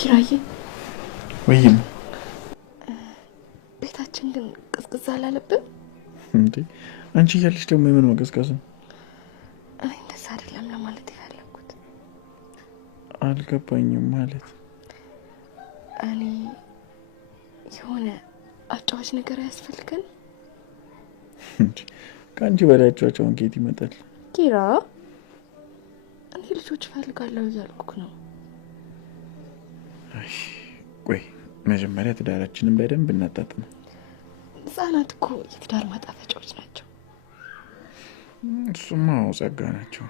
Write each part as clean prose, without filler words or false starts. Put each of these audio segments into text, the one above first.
ኪራዬ ወይም ቤታችን ግን ቅዝቅዝ አላለብን እንዴ? አንቺ እያለሽ ደግሞ የምን መቀዝቀዝ ነው? እኔ እንደዛ አይደለም ለማለት የፈለኩት። አልገባኝም ማለት እኔ የሆነ አጫዋች ነገር ያስፈልገን እንዴ? ከአንቺ በላይ አጫዋቻውን ከየት ይመጣል? ኪራ እኔ ልጆች ፈልጋለሁ እያልኩክ ነው። አይ ቆይ መጀመሪያ ትዳራችንን በደንብ እናጣጥም። ህጻናት እኮ የትዳር ማጣፈጫዎች ናቸው። እሱማ ጸጋ ናቸው።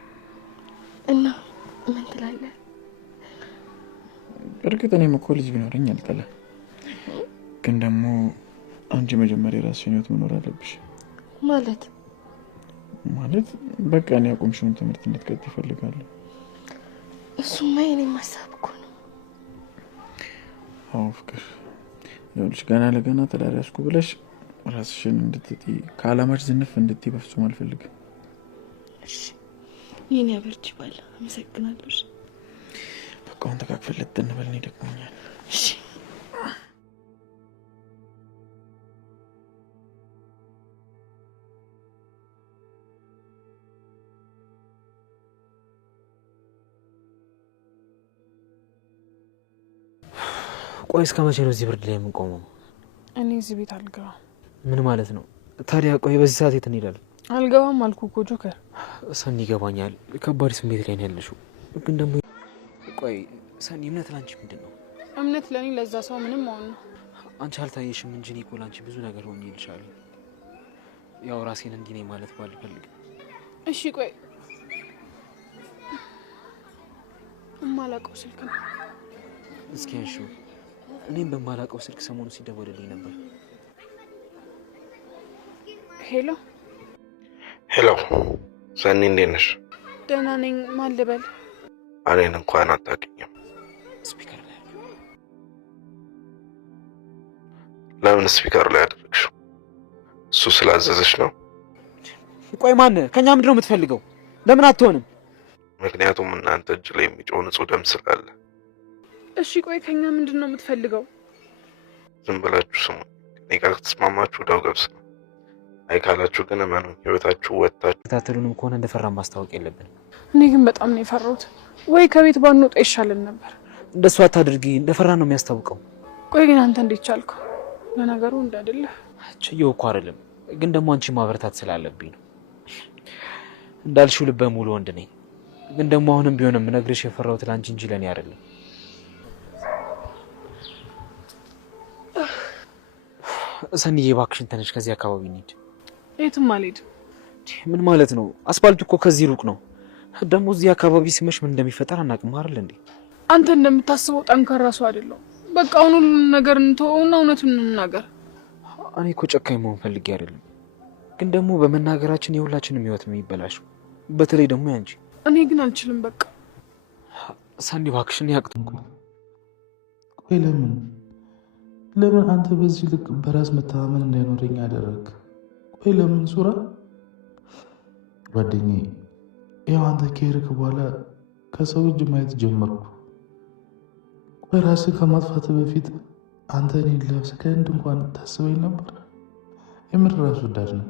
እና ምን ትላለህ? እርግጥ እኔም እኮ ልጅ ቢኖረኝ አልጠላም። ግን ደግሞ አንቺ መጀመሪያ ራስሽን ህይወት መኖር አለብሽ። ማለት በቃ እኔ አቁምሽውን ትምህርት እንድትቀጥይ እፈልጋለሁ። እሱማ የኔም ሀሳብ እኮ ነው። አዎ ፍቅር፣ ይኸውልሽ ገና ለገና ትዳር ያዝኩ ብለሽ ራስሽን እንድትጥይ ከዓላማሽ ዝንፍ እንድትይ በፍጹም አልፈልግም። እሺ የኔ አበርቺ ባለ አመሰግናለሁ። በቃ አሁን ተካክፈን ልትንበል ነው ይደክመኛል። እሺ ቆይ እስከ መቼ ነው እዚህ ብርድ ላይ የምንቆመው? እኔ እዚህ ቤት አልገባም። ምን ማለት ነው ታዲያ? ቆይ በዚህ ሰዓት የት እንሄዳለን? አልገባም አልኩ እኮ ጆከር። ሰኒ ይገባኛል፣ ከባድ ስሜት ላይ ነው ያለሽው። ግን ደግሞ ቆይ ሰኒ እምነት ላንቺ ምንድን ነው? እምነት ለኔ ለዛ ሰው ምንም መሆን ነው። አንቺ አልታየሽም እንጂ እኔ እኮ ላንቺ ብዙ ነገር ሆኜ ይልሻለሁ። ያው ራሴን እንዲህ ነኝ ማለት ባልፈልግም። እሺ ቆይ እማላውቀው ስልክ ነው። እስኪ አንሺው። እኔም በማላውቀው ስልክ ሰሞኑ ሲደወልልኝ ነበር። ሄሎ ሄሎ፣ ሰኒ እንዴት ነሽ? ደህና ነኝ። ማን ልበል? እኔን እንኳን አታውቂኝም። ስፒከር ላይ ለምን ስፒከር ላይ አደረግሽው? እሱ ስላዘዘሽ ነው? ቆይ ማን ከኛ ምንድነው የምትፈልገው? ለምን አትሆንም? ምክንያቱም እናንተ እጅ ላይ የሚጮህ ንጹህ ደም ስላለ። እሺ ቆይ ከኛ ምንድነው የምትፈልገው? ዝም ብላችሁ ስሙ። እኔ ጋር ተስማማችሁ ዳው ገብስ ነው። አይ ካላችሁ ግን እመኑ ህይወታችሁ ወጣችሁ። ተከታተሉንም ከሆነ እንደፈራን ማስታወቅ የለብንም። እኔ ግን በጣም ነው የፈራሁት። ወይ ከቤት ባንወጣ ይሻለን ነበር። እንደሱ አታድርጊ፣ እንደፈራን ነው የሚያስታውቀው። ቆይ ግን አንተ እንዴት ቻልከው? ለነገሩ እንዳይደለ ችዬው እኮ አይደለም፣ ግን ደግሞ አንቺ ማበረታት ስላለብኝ ነው። እንዳልሽው ልበ ሙሉ ወንድ ነኝ። ግን ደግሞ አሁንም ቢሆንም ነግሬሽ የፈራሁት ላንቺ እንጂ ለኔ አይደለም። ሰኒዬ እባክሽን ተነሽ፣ ከዚህ አካባቢ እንሂድ። የትም አልሄድም። ምን ማለት ነው? አስፋልቱ እኮ ከዚህ ሩቅ ነው። ደግሞ እዚህ አካባቢ ሲመሽ ምን እንደሚፈጠር አናውቅም አይደል እንዴ? አንተ እንደምታስበው ጠንካራ ሰው አይደለሁም። በቃ አሁን ሁሉን ነገር እንተወውና እውነቱን እንናገር። እኔ እኮ ጨካኝ መሆን ፈልጌ አይደለም፣ ግን ደግሞ በመናገራችን የሁላችንም ህይወት ነው የሚበላሸው፣ በተለይ ደግሞ ያንቺ። እኔ ግን አልችልም። በቃ ሰኒ እባክሽን ያቅተኝ። ቆይ ለምን አንተ በዚህ ልክ በራስ መተማመን እንዳይኖረኝ አደረግ? ቆይ ለምን ሱራ ጓደኛዬ፣ ያው አንተ ከሄድክ በኋላ ከሰው እጅ ማየት ጀመርኩ። ቆይ ራስን ከማጥፋት በፊት አንተ እኔን ለሰከንድ እንኳን ታስበኝ ነበር? የምር ራስ ወዳድ ነህ።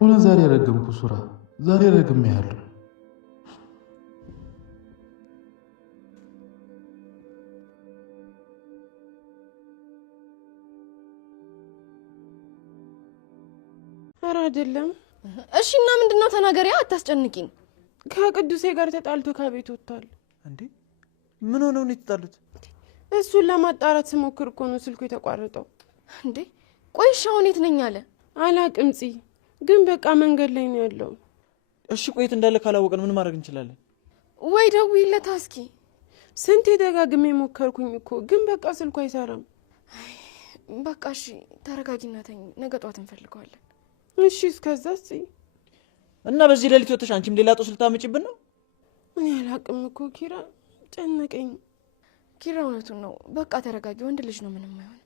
እውነት ዛሬ ረገምኩ ሱራ፣ ዛሬ ረግሜሃለሁ። ኧረ አይደለም። እሺ እና ምንድነው? ተናገሪያ፣ አታስጨንቂኝ። ከቅዱሴ ጋር ተጣልቶ ከቤት ወጥቷል። እንዴ ምን ሆነው ነው የተጣሉት? እሱን ለማጣራት ስሞክር እኮ ነው ስልኩ የተቋረጠው። እንዴ ቆይ አሁን የት ነኝ አለ? አላቅም ጽ ግን በቃ መንገድ ላይ ነው ያለው። እሺ ቆየት እንዳለ ካላወቀን ምን ማድረግ እንችላለን? ወይ ደውይለት እስኪ። ስንቴ ደጋግሜ ሞከርኩኝ እኮ ግን በቃ ስልኩ አይሰራም። በቃ እሺ ተረጋጊና ተኝ፣ ነገ ጧት እንፈልገዋለን። እሺ እስከዛ ጽ እና በዚህ ሌሊት ወጥተሽ አንቺም ሌላ ጦስ ልታመጪብን ነው? እኔ አላቅም እኮ ኪራ፣ ጨነቀኝ። ኪራ እውነቱን ነው። በቃ ተረጋጊ፣ ወንድ ልጅ ነው፣ ምንም አይሆን።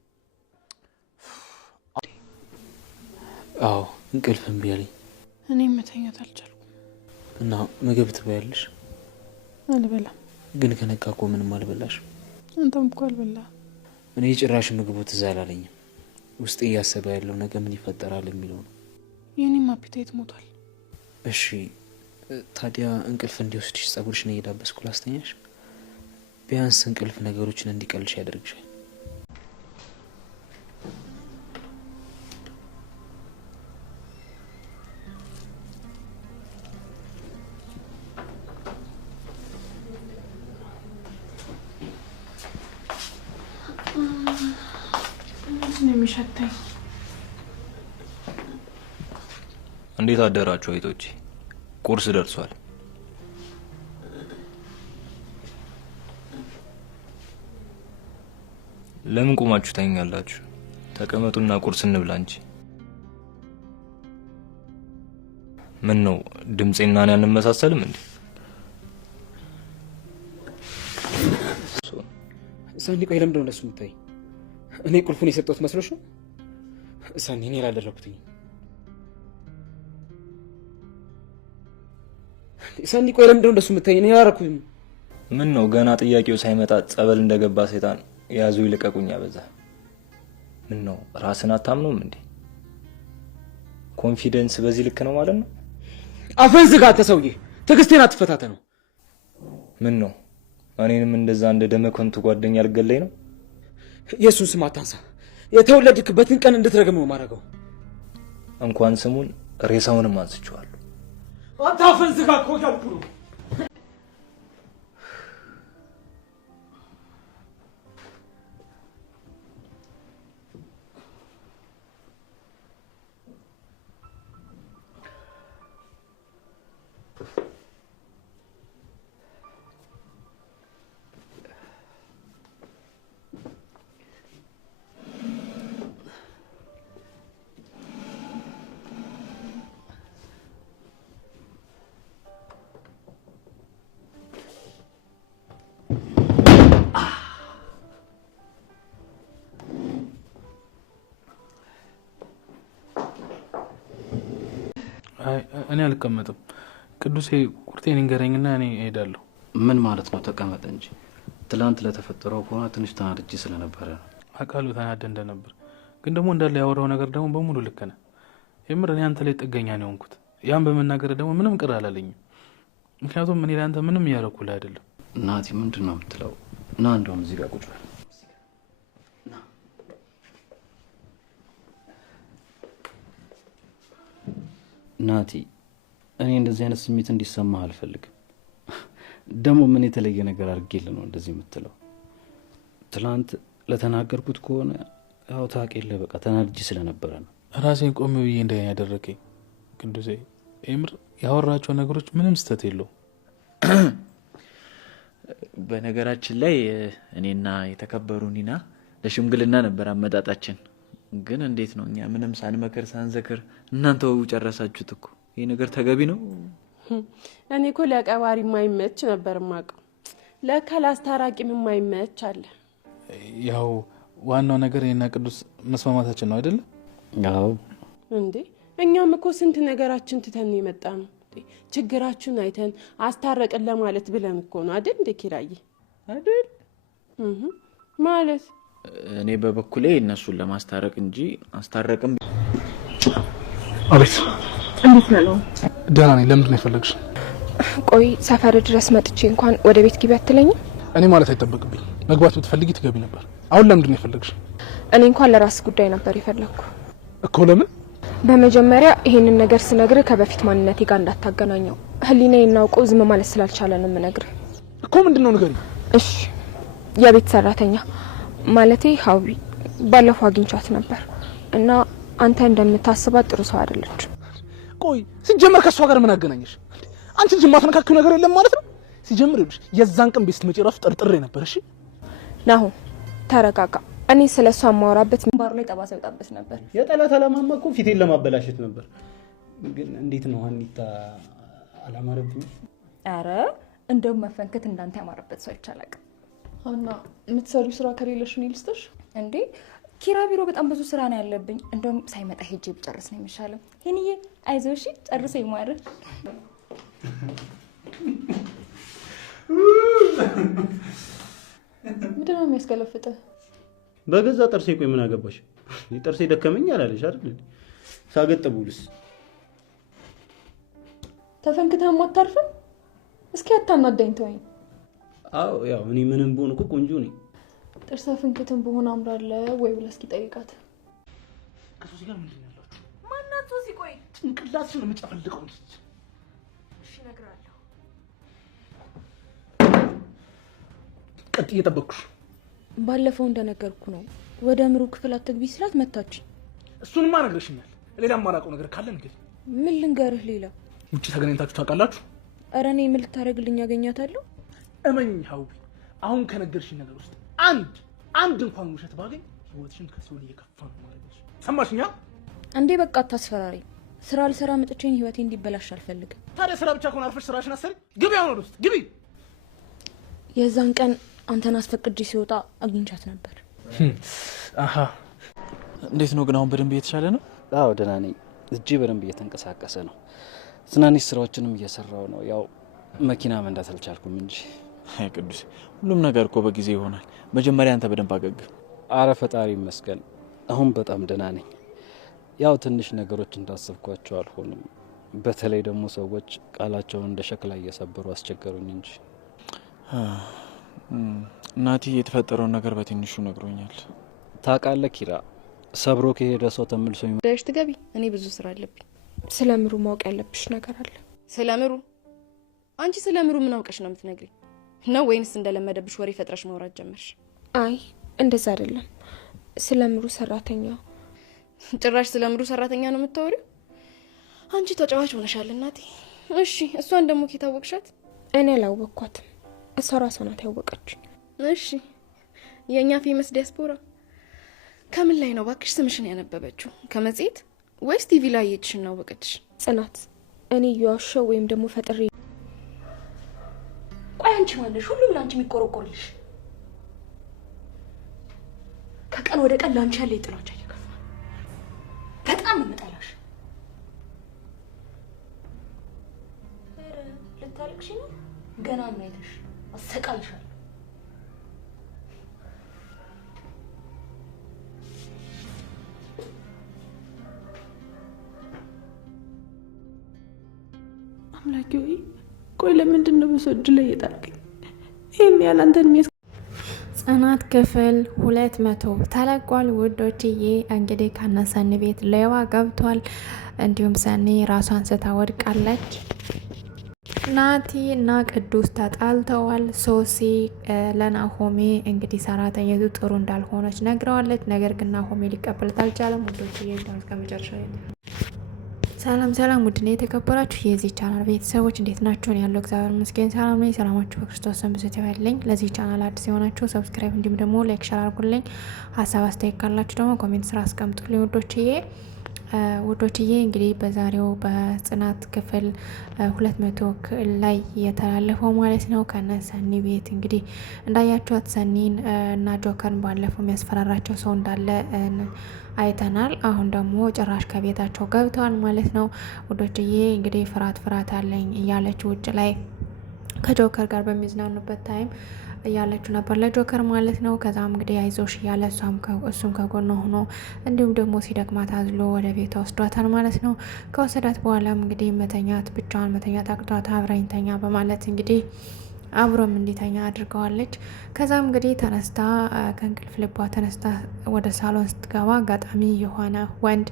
አዎ እንቅልፍ እምቢ አለኝ። እኔ መተኛት አልቻልኩም። እና ምግብ ትበያለሽ? አልበላም። ግን ከነጋ እኮ ምንም አልበላሽ። አንተም እኮ አልበላ። እኔ ጭራሽ ምግቡ ትዝ አላለኝም። ውስጤ እያሰበ ያለው ነገ ምን ይፈጠራል የሚለው ነው። የኔም አፒታይት ሞቷል። እሺ ታዲያ እንቅልፍ እንዲወስድሽ ጸጉርሽን እየዳበስኩ ላስተኛሽ? ቢያንስ እንቅልፍ ነገሮችን እንዲቀልሽ ያደርግሻል። የሚሸተኝ እንዴት አደራችሁ አይቶቼ? ቁርስ ደርሷል። ለምን ቆማችሁ ታኛላችሁ? ተቀመጡና ቁርስ እንብላ እንጂ። ምን ነው ድምጼና እኔ አንመሳሰልም እንዴ? ሳኒ ቆይ ለምንድን ነው እንደሱ የምታይ? እኔ ቁልፉን የሰጠሁት መስሎሽ ነው? ሳኒ እኔ አላደረኩትኝ። ሳኒ ቆይ ለምንድን ነው እንደሱ የምታይ? እኔ አላደረኩትም። ምን ነው ገና ጥያቄው ሳይመጣ ጸበል እንደገባ ሰይጣን ያዙ ይልቀቁኝ አበዛ። ምን ነው ራስን አታምኑም እንዴ? ኮንፊደንስ በዚህ ልክ ነው ማለት ነው? አፈን ዝጋ አንተ ሰውዬ፣ ትዕግስቴን አትፈታተነው። ምን ነው እኔንም እንደዛ እንደ ደመ ከንቱ ጓደኛ አልገለኝ ነው? የሱን ስም አታንሳ። የተወለድክበትን ቀን እንድትረግም ነው ማረገው። እንኳን ስሙን ሬሳውንም አንስቼዋለሁ። አንተ አፈን ዝጋ እኮ ያልኩህ ነው። እኔ አልቀመጥም። ቅዱሴ ቁርጤን እንገረኝና እኔ እሄዳለሁ። ምን ማለት ነው? ተቀመጠ እንጂ። ትላንት ለተፈጠረው ከሆነ ትንሽ ተናድጄ ስለነበረ ነው። አቃሉ ተናደ እንደነበር ግን ደግሞ እንዳለ ያወራው ነገር ደግሞ በሙሉ ልክ ነህ። የምር እኔ አንተ ላይ ጥገኛ ነው የሆንኩት። ያን በመናገር ደግሞ ምንም ቅር አላለኝም። ምክንያቱም እኔ ለአንተ ምንም እያደረኩልህ አይደለም። ናቲ ምንድን ነው የምትለው? ና እንደውም እዚህ ጋር ቁጭ በል። ናቲ እኔ እንደዚህ አይነት ስሜት እንዲሰማህ አልፈልግም። ደግሞ ምን የተለየ ነገር አድርጌልህ ነው እንደዚህ የምትለው? ትላንት ለተናገርኩት ከሆነ ያው ታውቂልህ፣ በቃ ተናድጄ ስለነበረ ነው። ራሴን ቆሜ ብዬ እንደገና ያደረገኝ ቅዱሴ፣ የምር ያወራቸው ነገሮች ምንም ስተት የለው። በነገራችን ላይ እኔና የተከበሩ ኒና ለሽምግልና ነበር አመጣጣችን። ግን እንዴት ነው እኛ ምንም ሳንመከር ሳንዘክር እናንተው ጨረሳችሁት እኮ። ይሄ ነገር ተገቢ ነው? እኔ እኮ ለቀባሪ የማይመች ነበር ማቀው፣ ለካ ለአስታራቂም የማይመች አለ። ያው ዋናው ነገር የና ቅዱስ መስማማታችን ነው አይደለ? አዎ እንዴ እኛም እኮ ስንት ነገራችን ትተን የመጣ ነው። ችግራችን አይተን አስታረቅን ለማለት ብለን እኮ ነው አይደል? እንደ ኪራዬ አይደል ማለት እኔ በበኩሌ እነሱን ለማስታረቅ እንጂ አስታረቅም። አቤት። እንዴት ነው? ደህና ነኝ። ለምንድን ነው የፈለግሽ? ቆይ ሰፈር ድረስ መጥቼ እንኳን ወደ ቤት ግቢ አትለኝም? እኔ ማለት አይጠበቅብኝ። መግባት ብትፈልጊ ትገቢ ነበር። አሁን ለምንድን ነው የፈለግሽ? እኔ እንኳን ለራስ ጉዳይ ነበር የፈለግኩ እኮ። ለምን? በመጀመሪያ ይሄንን ነገር ስነግርህ ከበፊት ማንነቴ ጋር እንዳታገናኘው። ህሊናዬ እናውቀው ዝም ማለት ስላልቻለ ነው የምነግርህ እኮ። ምንድን ነው ንገሪኝ። እሺ የቤት ሰራተኛ ማለቴ ሀዊ ባለፈው አግኝቻት ነበር እና አንተ እንደምታስባት ጥሩ ሰው አይደለች። ቆይ ሲጀመር ከሷ ጋር ምን አገናኘሽ? አንቺ ልጅ ማትነካኪው ነገር የለም ማለት ነው? ሲጀምር ይልሽ የዛን ቀን ቤት ስትመጪ ራሱ ጠርጥሬ ነበር። እሺ ናሁ ተረጋጋ። እኔ ስለሷ ማወራበት ባሩ ላይ ጠባሳ ይወጣበት ነበር። የጠላት አላማማ እኮ ፊቴን ለማበላሸት ነበር። ግን እንዴት ነው ሀኒታ አላማረብኝ? አረ እንደውም መፈንከት እንዳንተ ያማረበት ሰው ይቻላል። እና የምትሰሪው ስራ ከሌለሽ ነው ይልስተሽ እንዴ? ኪራ ቢሮ በጣም ብዙ ስራ ነው ያለብኝ። እንደውም ሳይመጣ ሄጄ ብጨርስ ነው የሚሻለው። ሄኒዬ አይዞሽ ጨርሰ ይማር። ምንድን ነው የሚያስገለፍጥህ? በገዛ ጥርሴ። ቆይ ምን አገባሽ? ጥርሴ ደከመኝ አላለሽ አይደል? ሳገጠቡልስ ተፈንክተህም አታርፍም? እስኪ አታናዳኝ ተወኝ። አዎ ያው እኔ ምንም ብሆን እኮ ቆንጆ ነኝ። ጥርሰ ፍንክትን ብሆን አምራለሁ ወይ ብለህ እስኪ ጠይቃት። ከሶሲ ጋር ምንድን ነው ያላችሁ? ማናት ሶሲ? ቆይ ጭንቅላትሽን ነው የምጨፈልቀው። እሺ እነግርሃለሁ። ቀጥ እየጠበቅኩሽ። ባለፈው እንደነገርኩ ነው ወደ ምሩ ክፍል አትግቢ ስላት መታች። እሱንማ ነግረሽኛል። ሌላ የማላውቀው ነገር ካለ እንግዲህ ምን ልንገርህ? ሌላ ውጭ ተገናኝታችሁ ታውቃላችሁ? ኧረ እኔ ምን ልታደርግልኝ ያገኛታለሁ? እመኝ ሀዊ፣ አሁን ከነገርሽኝ ነገር ውስጥ አንድ እንኳን ውሸት ባገኝ ህይወትሽን ከሲኦል እየከፋ ነው ማለት ነው። ሰማሽኛ? አንዴ በቃ አታስፈራሪ። ስራ ልሰራ መጥቼን ህይወቴ እንዲበላሽ አልፈልግም። ታዲያ ስራ ብቻ ከሆነ አርፈሽ ስራሽን አሰሪ። ግቢ፣ አሁን ወደ ውስጥ ግቢ። የዛን ቀን አንተን አስፈቅጄ ሲወጣ አግኝቻት ነበር። አሀ፣ እንዴት ነው ግን? አሁን በደንብ እየተሻለ ነው? አዎ ደህና ነኝ። እጄ በደንብ እየተንቀሳቀሰ ነው። ትናንሽ ስራዎችንም እየሰራው ነው። ያው መኪና መንዳት አልቻልኩም እንጂ። አይ ቅዱስ፣ ሁሉም ነገር እኮ በጊዜ ይሆናል። መጀመሪያ አንተ በደንብ አገግም። አረ ፈጣሪ ይመስገን አሁን በጣም ደህና ነኝ። ያው ትንሽ ነገሮች እንዳሰብኳቸው አልሆኑም። በተለይ ደግሞ ሰዎች ቃላቸውን እንደ ሸክላ እየሰበሩ አስቸገሩኝ እንጂ። እናቴ የተፈጠረውን ነገር በትንሹ ነግሮኛል። ታውቃለህ ኪራ፣ ሰብሮ ከሄደ ሰው ተመልሶ ደሽ ትገቢ። እኔ ብዙ ስራ አለብኝ። ስለ ምሩ ማወቅ ያለብሽ ነገር አለ። ስለ ምሩ? አንቺ ስለ ምሩ ምን አውቀሽ ነው የምትነግሪኝ? ነው ወይንስ እንደለመደብሽ ወሬ ፈጥረሽ ማውራት ጀመርሽ? አይ እንደዛ አይደለም። ስለ ምሩ ሰራተኛ። ጭራሽ ስለ ምሩ ሰራተኛ ነው የምታወሪው? አንቺ ተጫዋች ሆነሻል እናቴ። እሺ እሷን ደግሞ ከታወቅሻት? እኔ አላወቅኳትም፣ እሷ ራሷ ናት ያወቀችኝ። እሺ የእኛ ፌመስ ዲያስፖራ ከምን ላይ ነው ባክሽ ስምሽን ያነበበችው? ከመጽሔት ወይስ ቲቪ ላይ የትሽን እናወቀችሽ? ጽናት፣ እኔ እየዋሸሁ ወይም ደግሞ ፈጥሬ። ቆይ አንቺ ማለሽ ሁሉም ላንቺ የሚቆረቆርልሽ? ከቀን ወደ ቀን ላንቺ ያለ ጥላቻ እየከፋ በጣም የምጠላሽ። ልታለቅሽ ነው? ገና ማይተሽ አሰቃይሻለሁ። አምላኬ ሆይ ቆይ ለምንድን ነው በሰው እጅ ላይ የጣልከኝ? ይህን ያህል አንተን የሚያስ ጽናት ክፍል 200 ተለቋል ውዶችዬ። እንግዲህ ከነ ሰኒ ቤት ሌባ ገብቷል። እንዲሁም ሰኒ ራሷን ስታ ወድቃለች። ናቲ እና ቅዱስ ተጣልተዋል። ሶሲ ለናሆሜ እንግዲህ ሰራተኛቱ ጥሩ እንዳልሆነች ነግረዋለች። ነገር ግን ናሆሜ ሊቀበልት አልቻለም። ውዶችዬ እስከ መጨረሻው ሰላም ሰላም፣ ውድና የተከበራችሁ የዚህ ቻናል ቤተሰቦች እንዴት ናችሁ? ያለው እግዚአብሔር ይመስገን ሰላም ነኝ። ሰላማችሁ በክርስቶስ ስም ብዙ ይበልልኝ። ለዚህ ቻናል አዲስ የሆናችሁ ሰብስክራይብ እንዲሁም ደግሞ ላይክ ሸር አድርጉልኝ። ሀሳብ አስተያየት ካላችሁ ደግሞ ኮሜንት ስራ አስቀምጡልኝ ውዶችዬ። እንግዲህ በዛሬው በጽናት ክፍል 200 ላይ የተላለፈው ማለት ነው ከነ ሰኒ ቤት እንግዲህ እንዳያችኋት ሰኒን እና ጆከርን ባለፈው የሚያስፈራራቸው ሰው እንዳለ አይተናል። አሁን ደግሞ ጭራሽ ከቤታቸው ገብተዋል ማለት ነው ውዶችዬ። እንግዲህ ፍርሃት አለኝ እያለች ውጭ ላይ ከጆከር ጋር በሚዝናኑበት ታይም እያለችው ነበር ለጆከር ማለት ነው። ከዛም እንግዲህ አይዞሽ እያለ እሱም ከጎኗ ሆኖ እንዲሁም ደግሞ ሲደክማት አዝሎ ወደ ቤቷ ወስዷታል ማለት ነው። ከወሰዳት በኋላም እንግዲህ ብቻዋን መተኛት አቅቷት አብረኝ ተኛ በማለት እንግዲህ አብሮም እንዲተኛ አድርገዋለች። ከዛም እንግዲህ ተነስታ ከእንቅልፍ ልቧ ተነስታ ወደ ሳሎን ስትገባ አጋጣሚ የሆነ ወንድ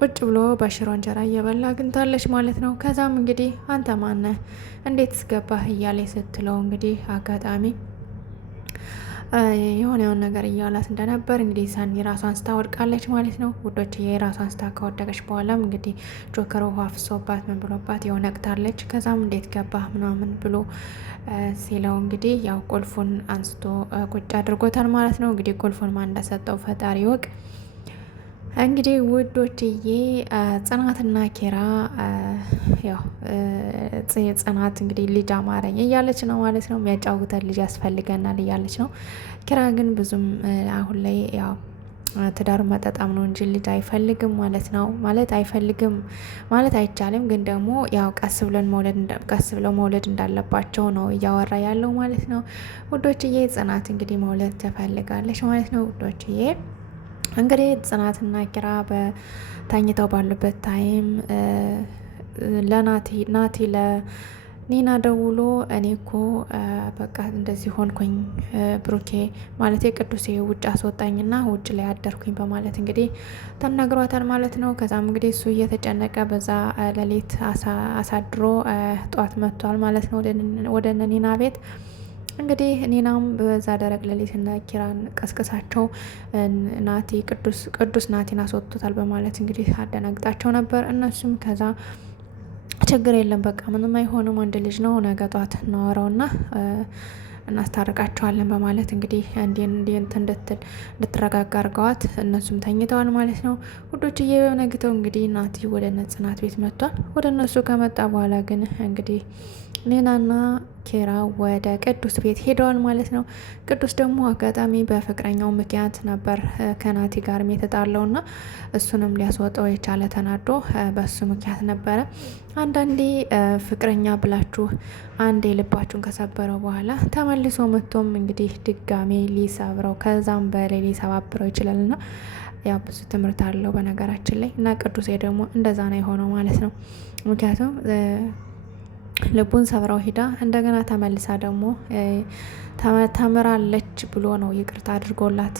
ቁጭ ብሎ በሽሮ እንጀራ እየበላ አግኝታለች ማለት ነው። ከዛም እንግዲህ አንተ ማነህ እንዴት ስገባህ እያለ ስትለው እንግዲህ አጋጣሚ የሆነውን ነገር እያላት እንደነበር እንግዲህ ሰኒ ራሷን ስታወድቃለች ማለት ነው ውዶች። የራሷን ስታ ከወደቀች በኋላም እንግዲህ ጆከር ውሃ ፍሶባት ምን ብሎባት የሆነቅታለች። ከዛም እንዴት ገባህ ምናምን ብሎ ሲለው እንግዲህ ያው ቁልፉን አንስቶ ቁጭ አድርጎታል ማለት ነው። እንግዲህ ቁልፉን ማን እንደሰጠው ፈጣሪ ይወቅ። እንግዲህ ውዶችዬ ጽናትና ኪራ ያው ጽናት እንግዲህ ልጅ አማረኝ እያለች ነው ማለት ነው። የሚያጫውተን ልጅ ያስፈልገናል እያለች ነው። ኪራ ግን ብዙም አሁን ላይ ያው ትዳር መጠጣም ነው እንጂ ልጅ አይፈልግም ማለት ነው። ማለት አይፈልግም ማለት አይቻልም፣ ግን ደግሞ ያው ቀስ ብለው መውለድ እንዳለባቸው ነው እያወራ ያለው ማለት ነው ውዶችዬ። ጽናት እንግዲህ መውለድ ትፈልጋለች ማለት ነው ውዶችዬ። እንግዲህ ጽናትና ኪራ በተኝተው ባሉበት ታይም ናቲ ለኒና ደውሎ እኔ እኮ በቃ እንደዚህ ሆንኩኝ ብሩኬ ማለት ቅዱሴ ውጭ አስወጣኝና ውጭ ላይ አደርኩኝ በማለት እንግዲህ ተናግሯታል ማለት ነው። ከዛም እንግዲህ እሱ እየተጨነቀ በዛ ሌሊት አሳድሮ ጠዋት መጥቷል ማለት ነው ወደ ኒና ቤት። እንግዲህ ኒናም በዛ ደረቅ ሌሊትና ኪራን ቀስቅሳቸው ቅዱስ ናቲን አስወጥቶታል በማለት እንግዲህ አደናግጣቸው ነበር። እነሱም ከዛ ችግር የለም በቃ ምንም አይሆንም፣ ወንድ ልጅ ነው፣ ነገ ጧት እናወራውና እናስታርቃቸዋለን በማለት እንግዲህ እንድትረጋጋ አድርገዋት እነሱም ተኝተዋል ማለት ነው ውዶችዬ። በነግተው እንግዲህ ናቲ ወደ ጽናት ቤት መጥቷል። ወደ እነሱ ከመጣ በኋላ ግን እንግዲህ ኒናና ኪራ ወደ ቅዱስ ቤት ሄደዋል ማለት ነው። ቅዱስ ደግሞ አጋጣሚ በፍቅረኛው ምክንያት ነበር ከናቲ ጋርም የተጣለውና እሱንም ሊያስወጣው የቻለ ተናዶ በሱ ምክንያት ነበረ። አንዳንዴ ፍቅረኛ ብላችሁ አንዴ ልባችሁን ከሰበረው በኋላ ተመልሶ መጥቶም እንግዲህ ድጋሜ ሊሰብረው ከዛም በላይ ሊሰባብረው ይችላልና ያው ብዙ ትምህርት አለው በነገራችን ላይ እና ቅዱሴ ደግሞ እንደዛ ነው የሆነው ማለት ነው። ምክንያቱም ልቡን ሰብረው ሂዳ እንደገና ተመልሳ ደግሞ ተምራለች ብሎ ነው ይቅርታ አድርጎላት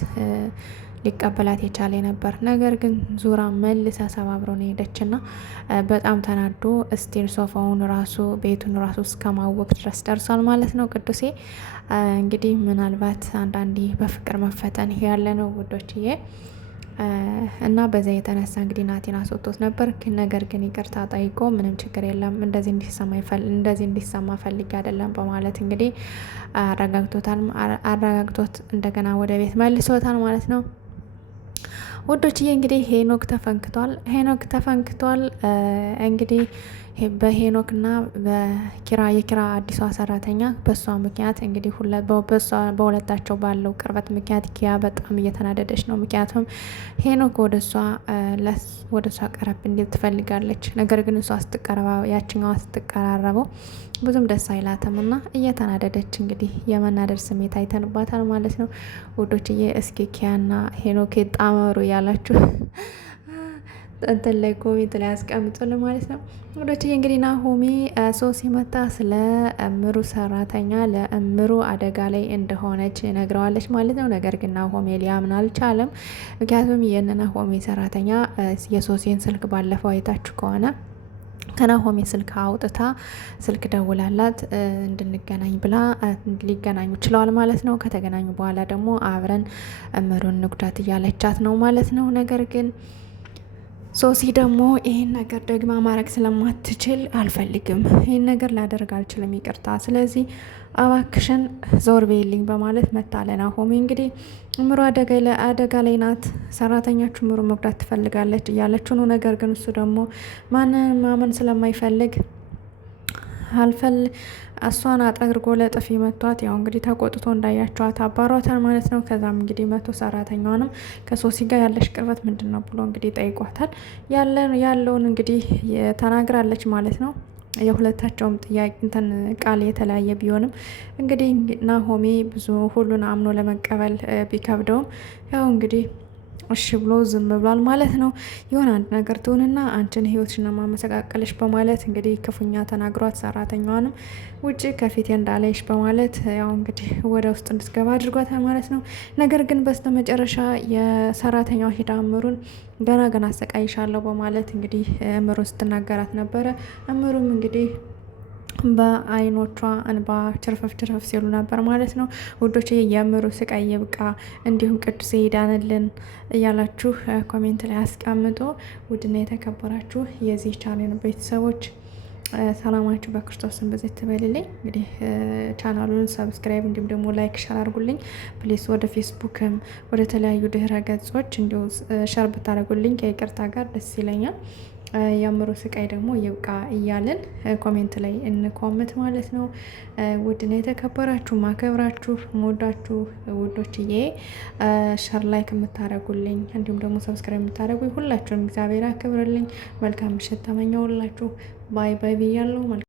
ሊቀበላት የቻለ ነበር። ነገር ግን ዙራ መልሳ ሰባብሮ ነው ሄደችና በጣም ተናዶ ስቲል ሶፋውን ራሱ ቤቱን ራሱ እስከማወቅ ድረስ ደርሷል ማለት ነው ቅዱሴ። እንግዲህ ምናልባት አንዳንዴ በፍቅር መፈተን ያለ ነው ውዶችዬ። እና በዛ የተነሳ እንግዲህ ናቲን አስወጥቶት ነበር። ነገር ግን ይቅርታ ጠይቆ ምንም ችግር የለም እንደዚህ እንዲሰማ ፈልጌ አይደለም በማለት እንግዲህ አረጋግቶት እንደገና ወደ ቤት መልሶታል ማለት ነው ውዶችዬ። እንግዲህ ሄኖክ ተፈንክቷል። እንግዲህ በሄኖክና የኪራ አዲሷ ሰራተኛ በሷ ምክንያት እንግዲህ በሁለታቸው ባለው ቅርበት ምክንያት ኪያ በጣም እየተናደደች ነው። ምክንያቱም ሄኖክ ወደ እሷ ቀረብ እንዲል ትፈልጋለች። ነገር ግን እሷ ያችኛዋ ስትቀራረበው ብዙም ደስ አይላትም እና እየተናደደች እንግዲህ የመናደድ ስሜት አይተንባታል ማለት ነው ውዶችዬ። እስኪ ኪያና ሄኖክ ጣመሩ ያላችሁ እንትን ላይ ኮሜንት ላይ ያስቀምጡልን ማለት ነው ወዶችዬ። እንግዲህ ናሆሚ ሶሲ መጣ ስለ እምሩ ሰራተኛ ለእምሩ አደጋ ላይ እንደሆነች ነግረዋለች ማለት ነው። ነገር ግን ናሆሚ ሊያምን አልቻለም። ምክንያቱም የናሆሚ ሰራተኛ የሶሲን ስልክ ባለፈው አይታችሁ ከሆነ ከናሆሚ ስልክ አውጥታ ስልክ ደውላላት እንድንገናኝ ብላ ሊገናኙ ችለዋል ማለት ነው። ከተገናኙ በኋላ ደግሞ አብረን እምሩን ንጉዳት እያለቻት ነው ማለት ነው። ነገር ግን ሶሲ ደግሞ ይህን ነገር ደግማ ማድረግ ስለማትችል አልፈልግም፣ ይህን ነገር ላደርግ አልችልም፣ ይቅርታ፣ ስለዚህ እባክሽን ዞር ቤልኝ በማለት መታለ ናሆሚ። እንግዲህ እምሩ አደጋ ላይ ናት፣ ሰራተኛችሁ እምሩ መጉዳት ትፈልጋለች እያለችው ነው። ነገር ግን እሱ ደግሞ ማንን ማመን ስለማይፈልግ እሷን አጠግርጎ ለጥፊ መቷት። ያው እንግዲህ ተቆጥቶ እንዳያቸዋት አባሯታል ማለት ነው። ከዛም እንግዲህ መቶ ሰራተኛዋንም ከሶሲ ጋር ያለሽ ቅርበት ምንድን ነው ብሎ እንግዲህ ጠይቋታል። ያለውን እንግዲህ ተናግራለች ማለት ነው። የሁለታቸውም ጥያቄ እንትን ቃል የተለያየ ቢሆንም እንግዲህ ናሆሚ ብዙ ሁሉን አምኖ ለመቀበል ቢከብደውም ያው እንግዲህ እሺ ብሎ ዝም ብሏል ማለት ነው። የሆነ አንድ ነገር ትሆንና አንቺን ህይወትሽን ማመሰቃቀልሽ በማለት እንግዲህ ክፉኛ ተናግሯት ሰራተኛዋንም ውጪ ከፊቴ እንዳለሽ በማለት ያው እንግዲህ ወደ ውስጥ እንድትገባ አድርጓታል ማለት ነው። ነገር ግን በስተመጨረሻ የሰራተኛዋ ሂዳ እምሩን ገና አሰቃይሻለሁ በማለት እንግዲህ እምሩን ስትናገራት ነበረ። እምሩም እንግዲህ በአይኖቿ እንባ ችርፍፍ ሲሉ ነበር ማለት ነው ውዶች። የእምሩ ስቃይ ይብቃ፣ እንዲሁም ቅዱስ ይዳንልን እያላችሁ ኮሜንት ላይ አስቀምጦ። ውድና የተከበራችሁ የዚህ ቻናል ቤተሰቦች ሰላማችሁ በክርስቶስ ስም በዚህ ትበልልኝ። እንግዲህ ቻናሉን ሰብስክራይብ እንዲሁም ደግሞ ላይክ ሸር አድርጉልኝ ፕሊስ። ወደ ፌስቡክም ወደ ተለያዩ ድህረ ገጾች እንዲሁ ሸር ብታደርጉልኝ ከይቅርታ ጋር ደስ ይለኛል። የአእምሮ ስቃይ ደግሞ ይብቃ እያልን ኮሜንት ላይ እንኮምት ማለት ነው። ውድና የተከበራችሁ ማከብራችሁ መወዳችሁ ውዶችዬ ሸር ላይክ የምታደርጉልኝ እንዲሁም ደግሞ ሰብስክራይብ የምታደርጉኝ ሁላችሁንም እግዚአብሔር አክብርልኝ። መልካም ምሽት ተመኘሁላችሁ። ባይ ባይ ብያለሁ።